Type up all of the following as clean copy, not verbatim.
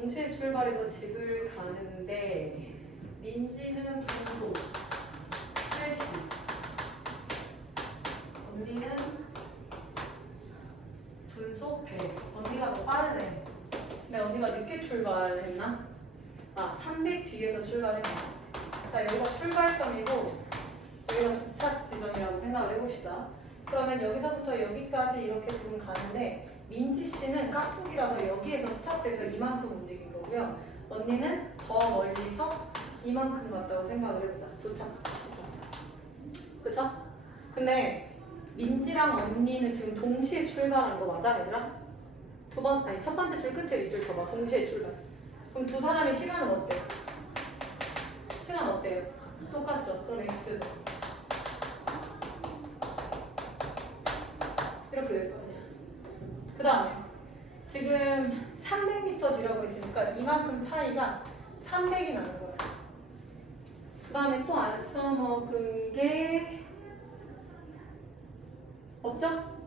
동시에 출발해서 집을 가는데 민지는 분속 80, 언니는 분속 100. 언니가 더 빠르네. 근데 언니가 늦게 출발했나? 아, 300 뒤에서 출발했나? 자, 여기가 출발점이고 여기가 도착 지점이라고 생각을 해봅시다. 그러면 여기서부터 여기까지 이렇게 지금 가는데 민지 씨는 깍두기라서 여기에서 스타트해서 이만큼 움직인 거고요. 언니는 더 멀리서 이만큼 갔다고 생각을 해보자. 도착 시점. 그쵸? 근데 민지랑 언니는 지금 동시에 출발한 거 맞아, 얘들아? 첫 번째 줄 끝에 윗줄 쳐봐. 동시에 출발. 그럼 두 사람의 시간은 어때요? 시간 어때요? 똑같죠? 그럼 X. 이렇게 될 거 아니야. 그 다음에 지금 300m 뒤라고 했으니까 이만큼 차이가 300이 나는 거야. 그 다음에 또 안 써먹은 게 없죠?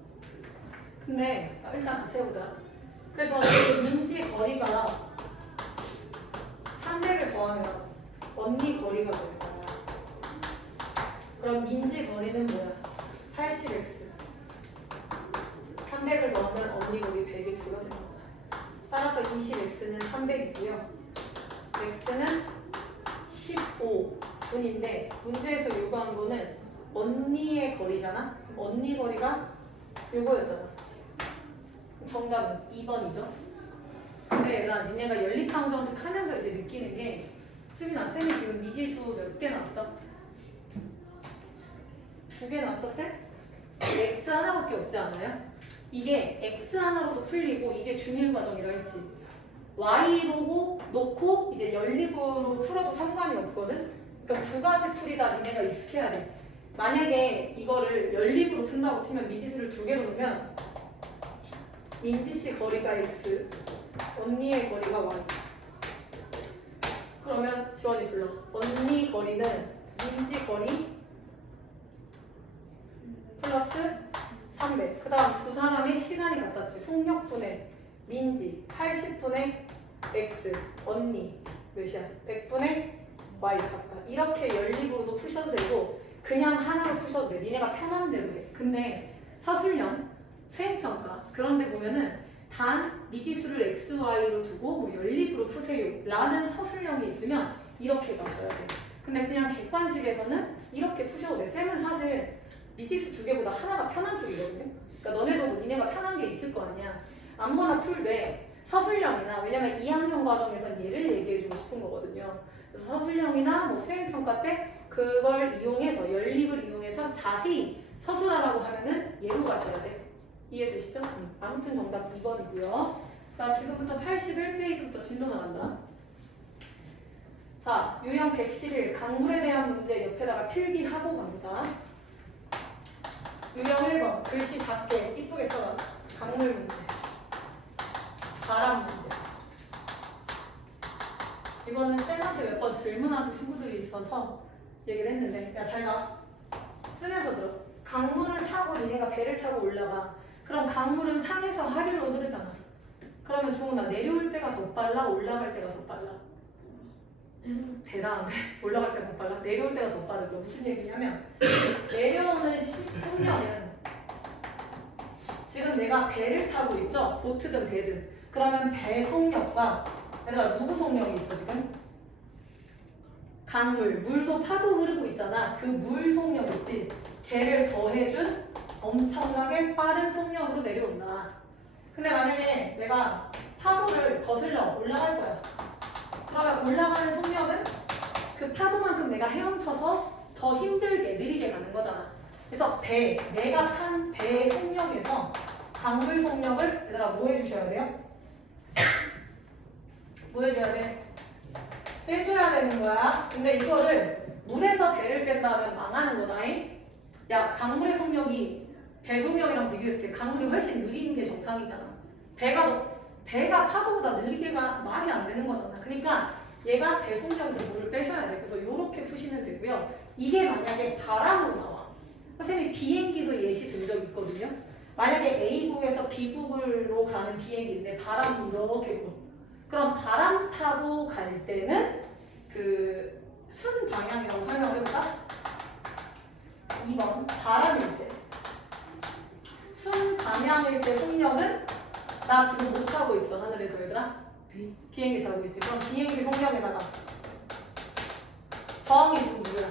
근데 일단 같이 해보자. 그래서 민지 거리가 300을 더하면 언니 거리가 될 거야. 그럼 민지 거리는 뭐야? 80x. 300을 넣으면 언니 거리 100x가 되는 거죠. 따라서 20x는 300이고요. x는 15분인데 문제에서 요구한 거는 언니의 거리잖아? 언니 거리가 요거였잖아. 정답은 2번이죠. 근데 얘들아, 니네가 연립방정식 하면서 이제 느끼는 게 수빈아, 쌤이 지금 미지수 몇 개 났어? 2개 났어, 쌤? x 하나밖에 없지 않아요? 이게 x 하나로도 풀리고 이게 중일 과정이라 했지. y로 놓고 이제 연립으로 풀어도 상관이 없거든? 그러니까 두 가지 풀이다 니네가 익숙해야 돼. 만약에 이거를 연립으로 푼다고 치면 미지수를 2개로 놓으면 민지씨 거리가 x, 언니의 거리가 y. 그러면 지원이 불러. 언니 거리는 민지 거리 플러스 300. 그 다음 두 사람의 시간이 같았지. 속력분의 민지 80분의 x, 언니 몇이야? 100분의 y 같다. 이렇게 연립으로도 푸셔도 되고 그냥 하나로 푸셔도 돼. 니네가 편한 대로 해. 근데 서술형, 수행평가 그런 데 보면은 단 미지수를 x, y로 두고 뭐 연립으로 푸세요 라는 서술형이 있으면 이렇게 가셔야 돼. 근데 그냥 객관식에서는 이렇게 푸셔도 돼. 쌤은 사실 미지수 2개보다 하나가 편한 쪽이거든요. 그러니까 너네도 뭐 니네가 편한 게 있을 거 아니야. 아무거나 풀되 서술형이나, 왜냐면 2학년 과정에선 얘를 얘기해주고 싶은 거거든요. 그래서 서술형이나 뭐 수행평가 때 그걸 이용해서, 연립을 이용해서 자세히 서술하라고 하면은 얘로 가셔야 돼. 이해되시죠? 아무튼 정답 2번이고요. 자, 지금부터 81페이지부터 진도 나간다. 자, 유형 111 강물에 대한 문제 옆에다가 필기하고 갑니다. 유형 1번 글씨 작게 이쁘게 써놔. 강물 문제, 바람 문제. 이거는 쌤한테 몇 번 질문하는 친구들이 있어서 얘기를 했는데, 야 잘 봐. 쓰면서 들어. 강물을 타고 니네가 배를 타고 올라가. 그럼 강물은 상에서 하류로 흐르잖아. 그러면 종훈아, 내려올 때가 더 빨라? 올라갈 때가 더 빨라? 대단한데? 올라갈 때가 더 빨라? 내려올 때가 더 빠르죠. 무슨 얘기냐면 내려오는 속력은 지금 내가 배를 타고 있죠? 보트든 배든. 그러면 배 속력과, 얘들아 누구 속력이 있어 지금? 강물, 물도 파도 흐르고 있잖아. 그 물 속력 있지? 걔를 더해준 엄청나게 빠른 속력으로 내려온다. 근데 만약에 내가 파도를 거슬러 올라갈 거야. 그러면 올라가는 속력은 그 파도만큼 내가 헤엄쳐서 더 힘들게 느리게 가는 거잖아. 그래서 내가 탄 배의 속력에서 강물 속력을 얘들아 뭐 해주셔야 돼요? 뭐 해줘야 돼? 빼줘야 되는 거야. 근데 이거를 물에서 배를 뺀다면 망하는 거다잉. 야, 강물의 속력이 배 속력이랑 비교했을 때 강물이 훨씬 느리는 게 정상이잖아. 배가 파도보다 느리게가 말이 안 되는 거잖아. 그러니까 얘가 배 속력에서 물을 빼셔야 돼. 그래서 이렇게 푸시면 되고요. 이게 만약에 바람으로 나와. 선생님이 비행기도 예시 든 적 있거든요. 만약에 A국에서 B국으로 가는 비행기인데 바람이 이렇게 불어. 그럼 바람 타고 갈 때는 그 순 방향이라고 설명을 해볼까? 2번 바람일 때 순 방향일 때 속력은 나 지금 못 타고 있어 하늘에서 얘들아 비행기 타고 있지. 그럼 비행기 속력에다가 저항이 지금 누구야?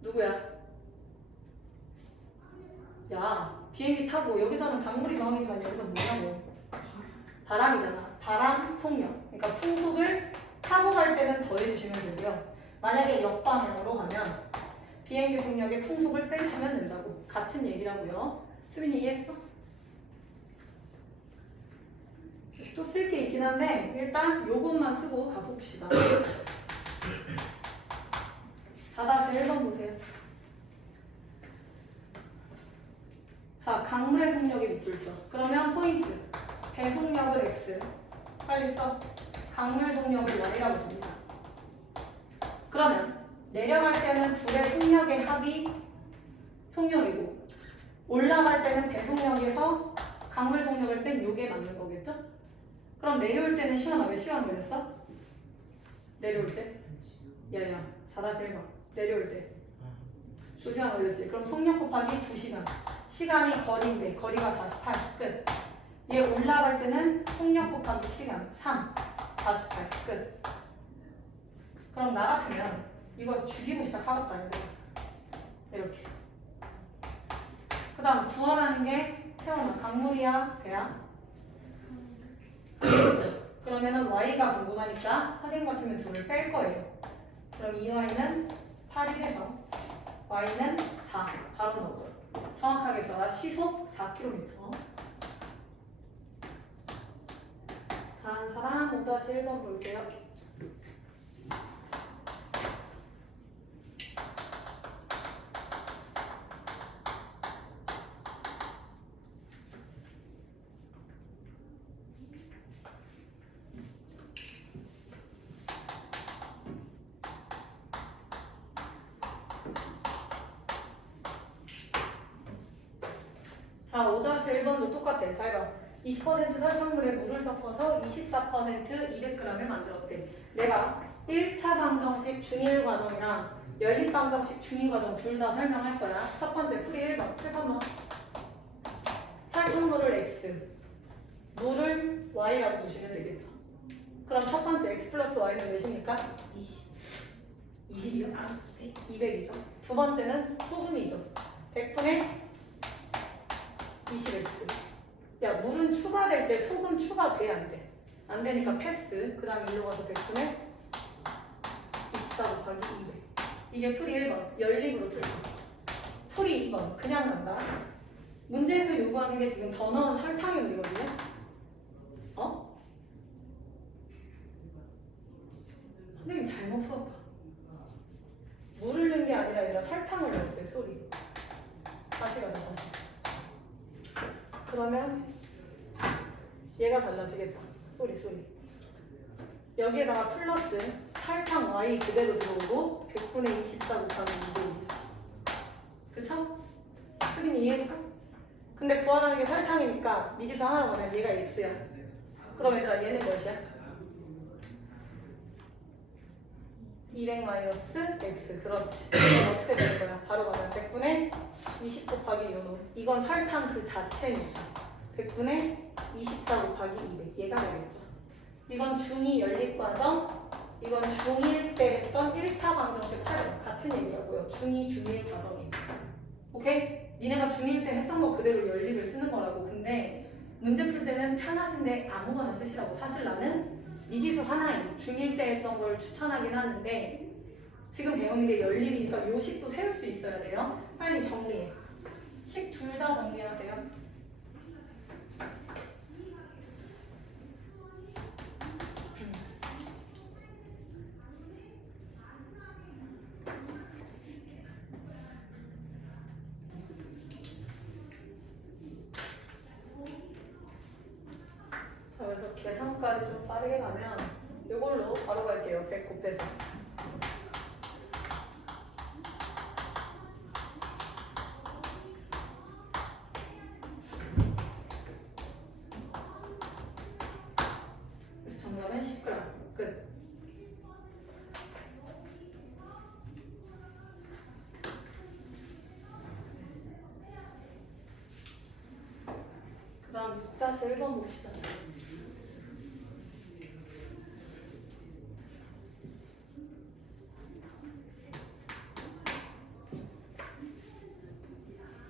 누구야? 야 비행기 타고 여기서는 강물이 저항이지만 여기서 뭐냐고 바람이잖아. 바람 속력. 그러니까 풍속을 타고 갈 때는 더해주시면 되고요. 만약에 역방향으로 가면 비행기 속력의 풍속을 빼주시면 된다고. 같은 얘기라고요. 수빈이 이해했어? 또 쓸 게 있긴 한데 일단 요것만 쓰고 가봅시다. 4-1번 보세요. 자, 강물의 속력이 밑줄죠. 그러면 포인트 배속력을 x 빨리 써. 강물 속력을 y라고 줍니다. 그러면 내려갈 때는 둘의 속력의 합이 속력이고 올라갈 때는 배속력에서 강물 속력을 뺀 요게 맞는 거겠죠? 그럼 내려올 때는 시간아 몇 시간 걸렸어? 내려올 때? 야야 4-1번 내려올 때 2시간 걸렸지. 그럼 속력 곱하기 2시간 시간이 거리인데 거리가 48 끝. 얘 올라갈 때는 속력 곱하기 시간 3 48 끝. 그럼 나 같으면 이거 죽이고 시작하겠다. 이렇게. 그 다음 구하라는 게 태어나 강물이야 배야? 그러면은 y가 궁금하니까 하생 같으면 둘을 뺄 거예요. 그럼 2y는 8이래서 y는 4 바로 넣어줘. 정확하게 써라. 시속 4km. 다음 사람 5-1번 볼게요. 자, 5-1번도 똑같아. 잘 봐. 20% 설탕물에 물을 섞어서 24% 200g을 만들었대. 내가 1차 방정식 중일 과정이랑 연립 방정식 중일 과정 둘 다 설명할 거야. 첫 번째 풀이 1번. 7번 설탕물을 x, 물을 y라고 두시면 되겠죠. 그럼 첫 번째 x 플러스 y는 몇입니까? 20이요? 200이죠. 두 번째는 소금이죠. 100분의 20x. 야, 물은 추가될 때 소금 추가돼 안 돼? 안 되니까 패스. 그 다음 일로 가서 100분의 24 곱하기 200. 이게 풀이 1번. 연립으로 풀 거. 풀이 2번. 그냥 간다. 문제에서 요구하는 게 지금 더 넣은 설탕의 물이거든요. 어? 선생님 잘못 풀었다. 물을 넣은 게 아니라 설탕을 넣었대. 소리. 다시 가자. 다시. 그러면 얘가 달라지겠다. 소리. 여기에다가 플러스 설탕 y 그대로 들어오고 100분의 24 곱하기 200이죠. 그쵸? 수빈이 이해했어? 근데 구하라는 게 설탕이니까 미지수 하나로 가면 얘가 x야. 그럼 얘들아 얘는 몇이야? 200 마이너스 x. 그렇지. 이건 어떻게 될 거야? 바로 가면 100분의 20 곱하기 요놈. 이건 설탕 그 자체니까 100분의 24 곱하기 200. 얘가 되겠죠. 이건 중2 연립과정. 이건 중1 때 했던 1차 방정식 활용. 같은 얘기라고요. 중2, 중1 과정이. 오케이? 니네가 중1 때 했던 거 그대로 연립을 쓰는 거라고. 근데 문제 풀 때는 편하신데 아무거나 쓰시라고. 사실 나는 미지수 하나인 중1 때 했던 걸 추천하긴 하는데 지금 배우는 게 연립이니까 요 식도 세울 수 있어야 돼요. 빨리 정리해. 식 둘 다 정리하세요. 자, 그래서 계산까지 좀 빠르게 가면 이걸로 바로 갈게요. 100 곱해서. 1번 봅시다.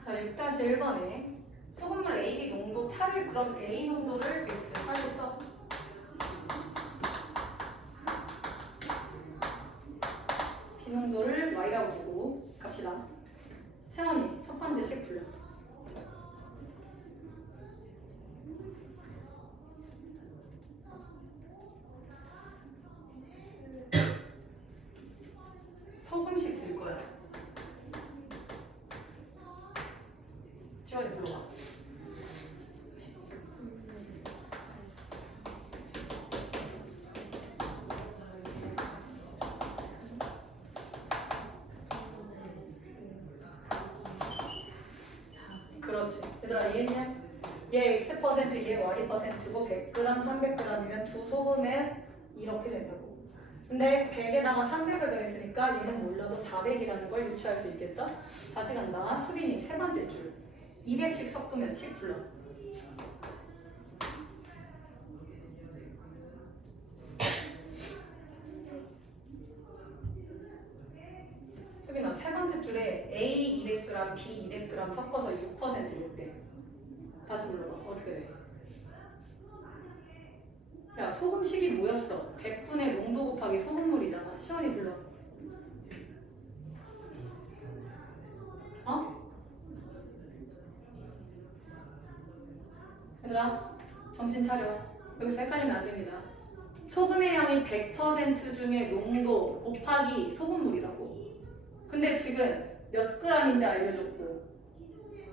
자, 6-1번에 소금물 AB 농도 차를 그럼 A 농도를 X 빨리 써. B 농도를 Y라고 두고 갑시다. 채원이 첫 번째 식 불러. 소금식 쓸 거야. 채원이 불러봐. 그렇지. 얘들아 이해했냐? 얘 X%, 얘 Y%고 100g, 300g이면 두 소금에 이렇게 된다고. 근데 100에다가 300을 더했으니까 얘는 몰라도 400이라는 걸 유추할 수 있겠죠? 다시 간다. 수빈이 세 번째 줄. 200씩 섞으면 10 불러. 수빈아 세 번째 줄에 A 200g, B 200g 섞어서 6%였대. 다시 불러봐. 어떻게 돼? 야 소금식이 뭐였어? 100분의 농도 곱하기 소금물이잖아. 시원이 불러. 어? 얘들아 정신 차려. 여기서 헷갈리면 안 됩니다. 소금의 양이 100% 중에 농도 곱하기 소금물이라고. 근데 지금 몇 g인지 알려줬고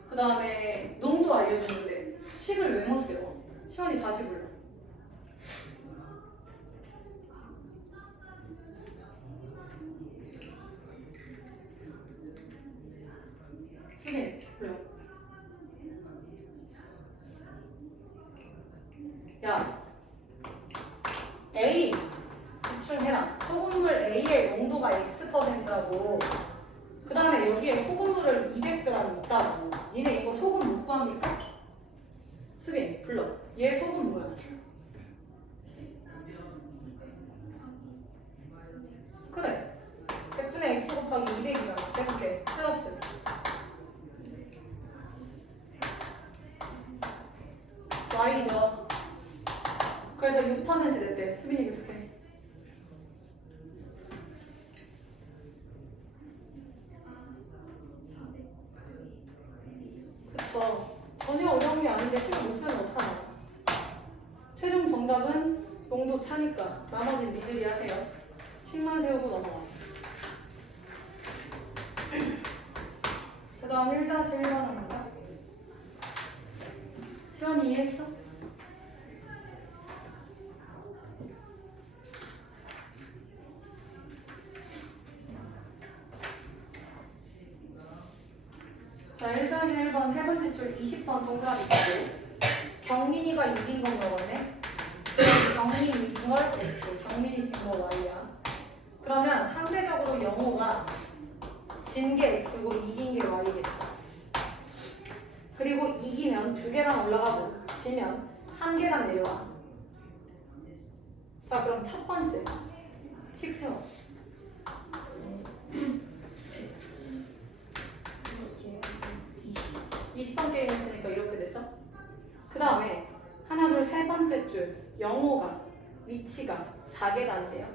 그 다음에 농도 알려줬는데 식을 왜 못 세워? 시원이 다시 불러. 수빈 불러. 야 A 집중해라. 소금물 A의 농도가 X%라고. 그 다음에 여기에 소금물을 200g 있다고. 니네 이거 소금 못 구합니까? 수빈 불러. 얘 소금 뭐야? 그래 100분의 X 곱하기 200이잖아. 계속해. 플러스 Y죠. 그래서 6% 됐대. 수빈이 계속해. 그쵸. 전혀 어려운 게 아닌데 시간 못 쓰면 어떡하나. 최종 정답은 농도 차니까 나머진 니들이 하세요. 식만 세우고 넘어가. 그 다음 1-1번입니다. 시원이 이해했어? 자, 1-1번 세 번째 줄 20번 동그라미 있고 경민이가 이긴 건 먹었네. 경민이 이긴 걸 X, 경민이 진 거 Y야. 그러면 상대적으로 영호가 진 게 X고 이긴 게 Y겠죠. 그리고 이기면 2계단 올라가고 지면 1계단 내려와. 자, 그럼 첫 번째 식 세워. 게임 했으니까 이렇게 되죠? 그 다음에 하나, 둘, 세 번째 줄 영호가 위치가 4계단이에요.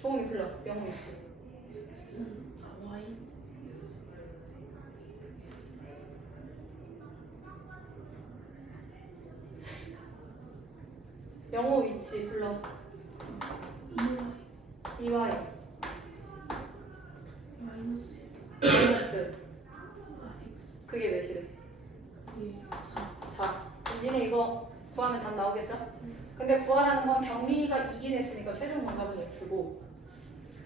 종훈이 불러. 영호 위치. Y 영호 위치 불러. EY 마이너스 마이너스 X 그게 몇이래? 4 4. 니네 이거 구하면 답 나오겠죠? 근데 구하라는 건 경민이가 이긴 했으니까 최종 정답은 X고,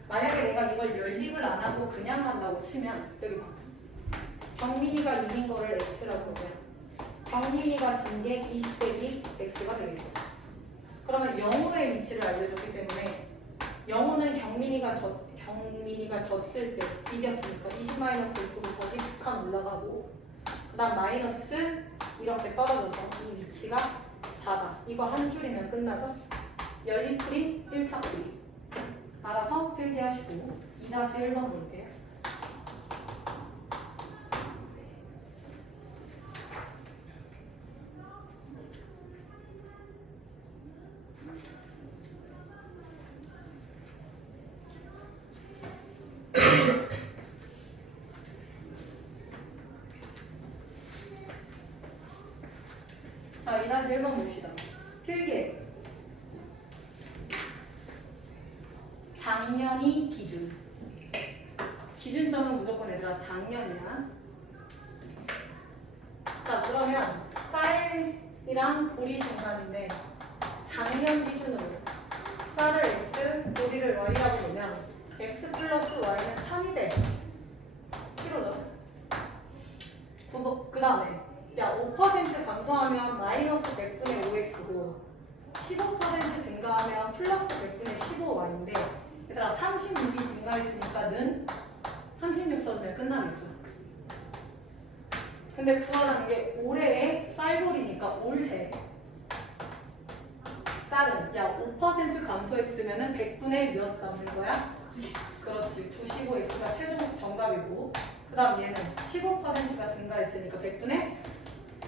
만약에 내가 이걸 연립을 안 하고 그냥 간다고 치면 여기 봐. 경민이가 이긴 거를 X라고 보면 경민이가 진 게 20 빼기 X가 되겠죠. 그러면 영호의 위치를 알려줬기 때문에 영호는 경민이가 졌을 때 이겼으니까 20 마이너스 X 곱하기 2칸 올라가고, 그다음 마이너스 이렇게 떨어져서 이 위치가 4다. 이거 한 줄이면 끝나죠? 연립풀이 1차 풀이. 알아서 필기하시고 2-1번 볼게요. 자, 2-1번 봅시다. 필기. 작년이 기준. 기준점은 무조건 얘들아 작년이야. 자, 그러면 쌀이랑 보리 정답인데 작년 기준으로 쌀을 x, 보리를 y라고 보면 x 플러스 y는 1000이 돼. 키로죠. 그 다음에 야 5% 감소하면 마이너스 100분의 5x고 15% 증가하면 플러스 100분의 15y인데 얘들아 36이 증가했으니까 는 36 써주면 끝나겠죠. 근데 구하라는 게 올해의 쌀볼이니까 올해 쌀은 야 5% 감소했으면 100분의 몇 남는 거야? 그렇지. 95x가 최종 정답이고 그 다음 얘는 15%가 증가했으니까 100분의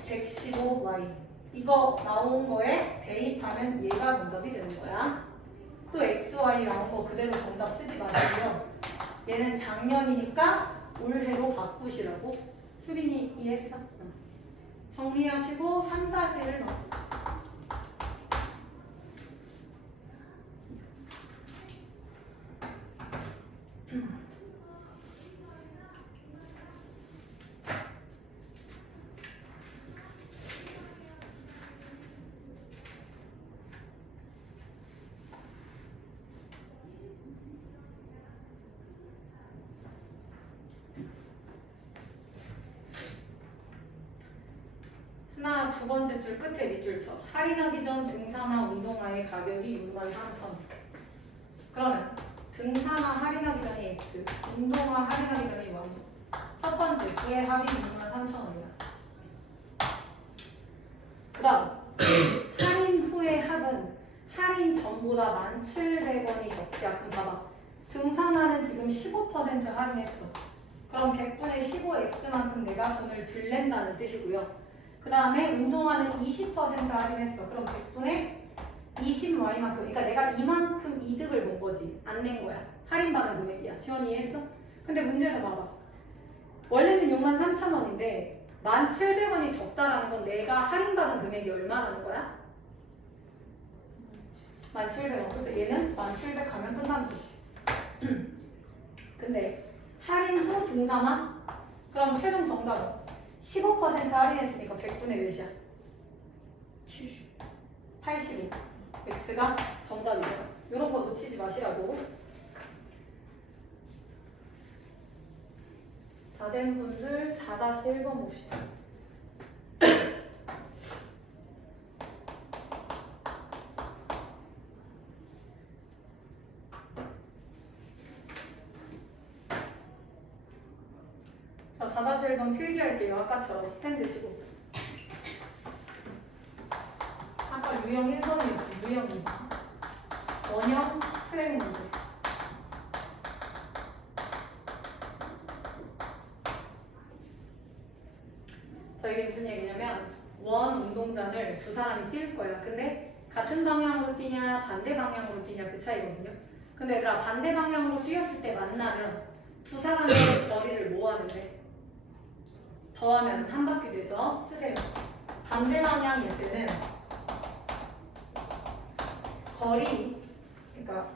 115y 이거 나온 거에 대입하면 얘가 정답이 되는 거야. 또 xy 나온 거 그대로 정답 쓰지 마시고요. 얘는 작년이니까 올해로 바꾸시라고. 수린이 이해했어? 정리하시고 3-1을 넣어. 하나, 두 번째 줄 끝에 밑줄 쳐. 할인하기 전 등산화 운동화의 가격이 63,000원. 그러면 등산화 할인하기 전이 X, 운동화 할인하기 전이 Y. 첫 번째 그의 합이 63,000원이야. 그 다음 할인 후의 합은 할인 전보다 1,700원이 적게. 그럼 봐봐. 등산화는 지금 15% 할인했어. 그럼 100분의 15X만큼 내가 돈을 덜 낸다는 뜻이고요. 그 다음에 운동화는 20% 할인했어. 그럼 100분의 20y만큼. 그러니까 내가 이만큼 이득을 본 거지. 안 낸 거야. 할인받은 금액이야. 지원 이해했어? 근데 문제에서 봐봐. 원래는 63,000원인데 1,700원이 적다라는 건 내가 할인받은 금액이 얼마라는 거야? 1,700원. 그래서 얘는 1,700 가면 끝나는 거지. 근데 할인 후 등산화? 그럼 최종 정답은 15% 할인했으니까 100분의 몇이야? 70. 85. X가 정답이죠. 이런 거 놓치지 마시라고. 다 된 분들 4-1번 봅시다. 자, 4-1번 필기할게요. 아까처럼 펜 드시고. 아까 유형 1번이었지. 유형 2번. 원형 트랙 문제. 자, 이게 무슨 얘기냐면 원 운동장을 두 사람이 뛸 거야. 근데 같은 방향으로 뛰냐 반대 방향으로 뛰냐 그 차이거든요. 근데 얘들아 반대 방향으로 뛰었을 때 만나면 두 사람의 거리를 뭐 하면 돼? 더하면 한 바퀴 되죠? 쓰세요. 반대 방향일 때는 거리, 그러니까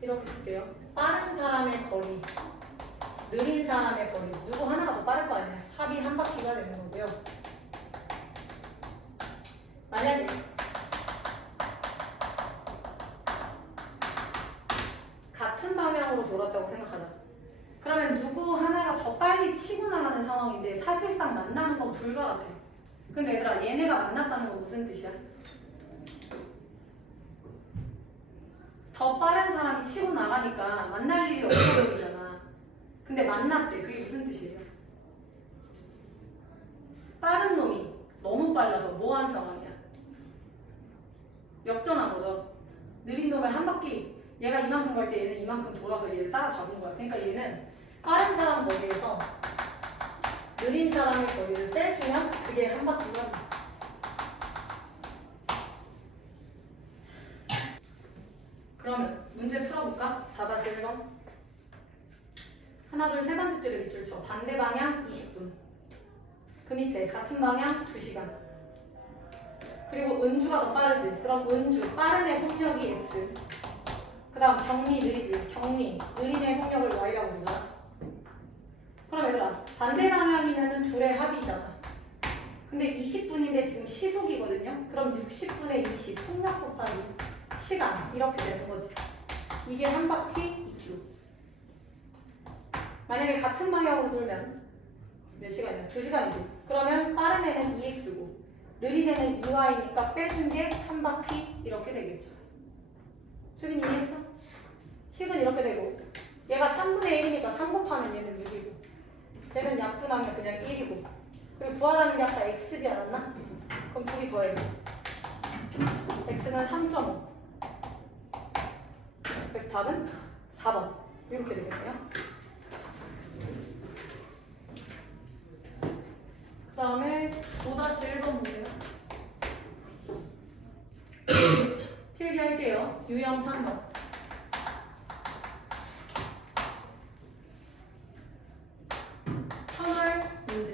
이렇게 쓸게요. 빠른 사람의 거리, 느린 사람의 거리. 누구 하나가 더 빠를 거 아니야. 합이 한 바퀴가 되는 거고요. 만약에 같은 방향으로 돌았다고 생각하자. 그러면 누구 하나가 더 빨리 치고 나가는 상황인데 사실상 만나는 건 불가같아. 근데 얘들아 얘네가 만났다는 건 무슨 뜻이야? 더 빠른 사람이 치고 나가니까 만날 일이 없어 보이잖아. 근데 만났대. 그게 무슨 뜻이에요? 빠른 놈이 너무 빨라서 뭐 하는 상황이야? 역전한 거죠. 느린 놈을 한 바퀴 얘가 이만큼 갈 때 얘는 이만큼 돌아서 얘를 따라잡은 거야. 그러니까 얘는 빠른 사람 거리에서 느린 사람의 거리를 빼주면 그게 한 바퀴가 돼. 그러면 문제 풀어볼까? 4-1번. 하나, 둘, 세 번째 줄에 밑줄 쳐. 반대 방향 20분. 그 밑에 같은 방향 2시간. 그리고 은주가 더 빠르지. 그럼 은주 빠른 애 속력이 x. 그 다음 경리 느리지. 경리 느린 애 속력을 y라고 부르잖아. 그럼 얘들아 반대 방향이면은 둘의 합이잖아. 근데 20분인데 지금 시속이거든요. 그럼 60분의 20 속력 곱하기 시간 이렇게 되는 거지. 이게 한 바퀴 2km. 만약에 같은 방향으로 돌면 몇 시간이야? 2시간이지. 그러면 빠른 애는 2x고 느린 애는 2y니까 빼준 게 한 바퀴 이렇게 되겠죠. 수빈 이해했어? 식은 이렇게 되고 얘가 3분의 1이니까 3 곱하면 얘는 6이고 얘는 약분하면 그냥 1이고 그리고 구하라는 게 아까 x지 않았나? 그럼 둘이 더해. x는 3.5. 그래서 답은 4번 이렇게 되겠네요. 그 다음에 5-1번 보세요. 필기할게요. 유형 3번. 터널 문제.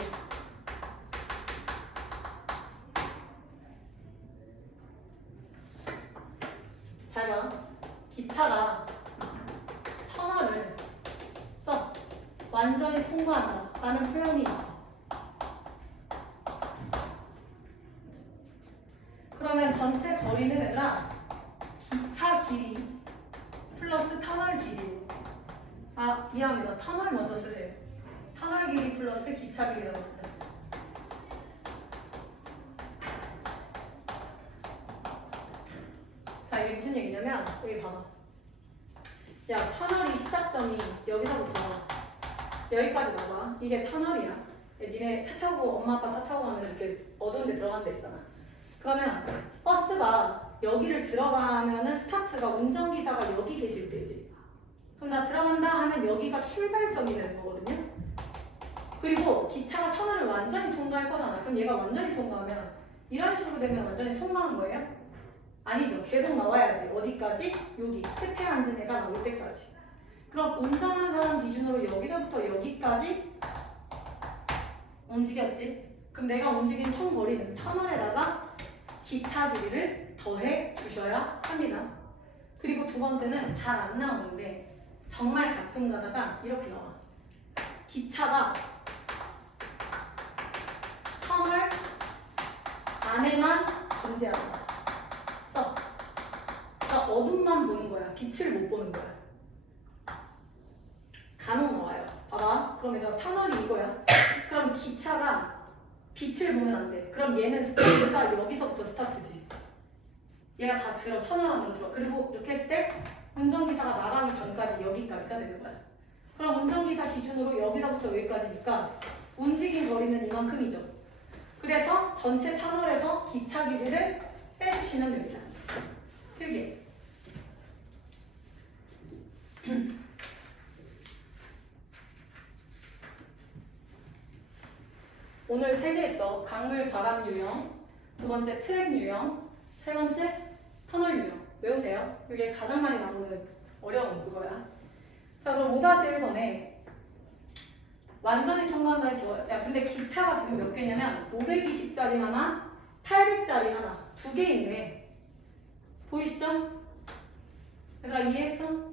잘 봐. 기차가 터널을 완전히 통과한다 라는 표현이 있어. 그러면 전체 거리는 얘들아 기차 길이 플러스 터널 길이로 미안합니다. 터널 먼저 쓰세요. 터널 길이 플러스 기차 길이라고 쓰자. 자 이게 무슨 얘기냐면 여기 봐봐. 야 터널이 시작점이 여기서부터 여기까지 나와. 이게 터널이야. 니네 차 타고 엄마 아빠 차 타고 가면 이렇게 어두운 데 들어간 데 있잖아. 그러면 버스가 여기를 들어가면은 스타트가 운전기사가 여기 계실 때지. 그럼 나 들어간다 하면 여기가 출발점이 되는 거거든요. 그리고 기차가 터널을 완전히 통과할 거잖아. 그럼 얘가 완전히 통과하면 이런 식으로 되면 완전히 통과한 거예요? 아니죠. 계속 나와야지. 어디까지? 여기 끝에 앉은 애가 나올 때까지. 그럼 운전한 사람 기준으로 여기서부터 여기까지 움직였지. 그럼 내가 움직인 총 거리는 터널에다가 기차 길이를 더해 주셔야 합니다. 그리고 두 번째는 잘 안 나오는데 정말 가끔 가다가 이렇게 나와. 기차가 터널 안에만 존재한다. 그러니까 어둠만 보는 거야. 빛을 못 보는 거야. 간혹 나와요. 봐봐. 그럼 얘들아 터널이 이거야. 그럼 기차가 빛을 보면 안 돼. 그럼 얘는 스타트가 여기서부터 스타트지. 얘가 다 들어 터널 안으로 들어. 그리고 이렇게 했을 때 운전기사가 나가기 전까지 여기까지가 되는 거야. 그럼 운전기사 기준으로 여기서부터 여기까지니까 움직인 거리는 이만큼이죠. 그래서 전체 터널에서 기차 길이를 빼주시면 됩니다. 필기. 오늘 3개 했어. 강물 바람 유형, 두 번째 트랙 유형, 세 번째 터널 유형. 외우세요. 이게 가장 많이 나오는 어려운 그거야. 자 그럼 5-1번에 완전히 통과한다 했어. 야 근데 기차가 지금 몇 개냐면 520짜리 하나, 800짜리 하나 두 개 있네. 보이시죠? 얘들아 이해했어?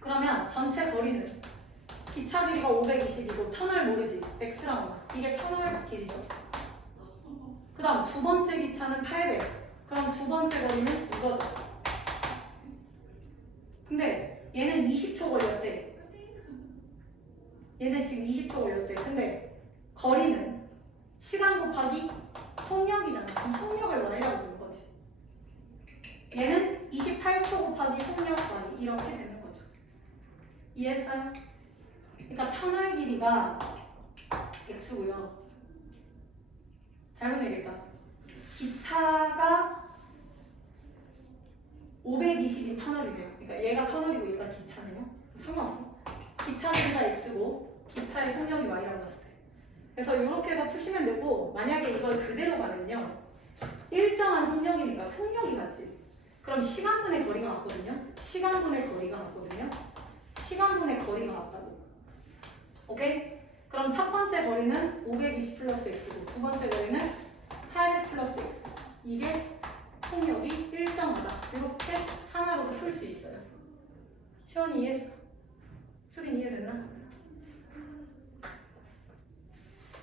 그러면 전체 거리는 기차 길이가 520이고 터널 모르지? x랑 y. 이게 터널 길이죠. 그 다음 두 번째 기차는 800. 그럼 두 번째 거리는 이거죠. 근데 얘는 20초 걸렸대. 얘는 지금 20초 걸렸대. 근데 거리는 시간 곱하기 속력이잖아. 그럼 속력을 y라고 부르는 거지. 얘는 28초 곱하기 속력 y 이렇게 되는 거죠. 이해했어요? 그러니까 터널 길이가 x고요. 잘못 얘기했다. 기차가 520인 터널이네요. 그러니까 얘가 터널이고 얘가 기차네요. 상관없어. 기차는 다 x고 기차의 속력이 y라고 봤을 때. 그래서 이렇게 해서 푸시면 되고 만약에 이걸 그대로 가면요. 일정한 속력이니까 속력이 같지. 그럼 시간분의 거리가 같거든요. 시간분의 거리가 같거든요. 시간분의 거리가 같다고. 오케이? 그럼 첫 번째 거리는 520 플러스 x고 두 번째 거리는 800 플러스 x. 이게 속력이 일정하다. 이렇게 하나로도 풀 수 있어요. 시원이 이해했어? 수린 이해됐나?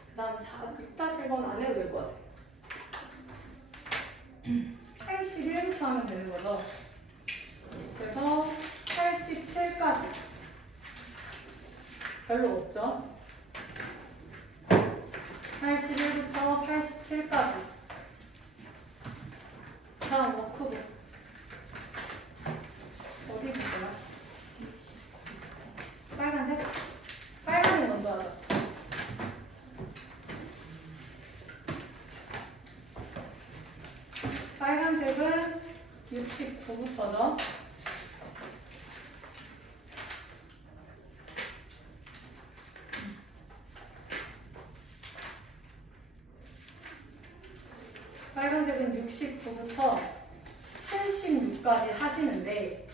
그 다음 6-1번 안 해도 될 것 같아. 81부터 하면 되는 거죠. 그래서 87까지 별로 없죠. 81부터 87까지. 다음 워크북 어디 있는 거야? 빨간색? 빨간색 먼저 하자. 빨간색은 69부터죠. 빨간색은 69부터 76까지 하시는데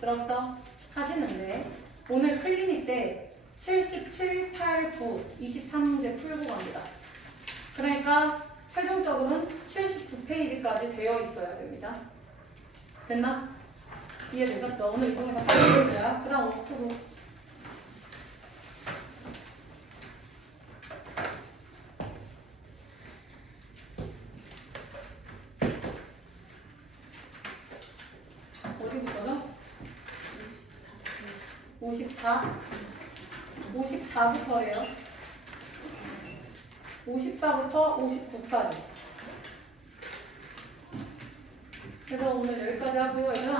들었어? 하시는데 오늘 클리닉 때 77, 8, 9, 23문제 풀고 갑니다. 그러니까 최종적으로는 79페이지까지 되어 있어야 됩니다. 됐나? 이해되셨죠? 오늘 이동해서 8페이지야. 그 다음 워크북 어디부터죠? 54? 54부터예요. 54부터 59까지. 그래서 오늘 여기까지 하고요.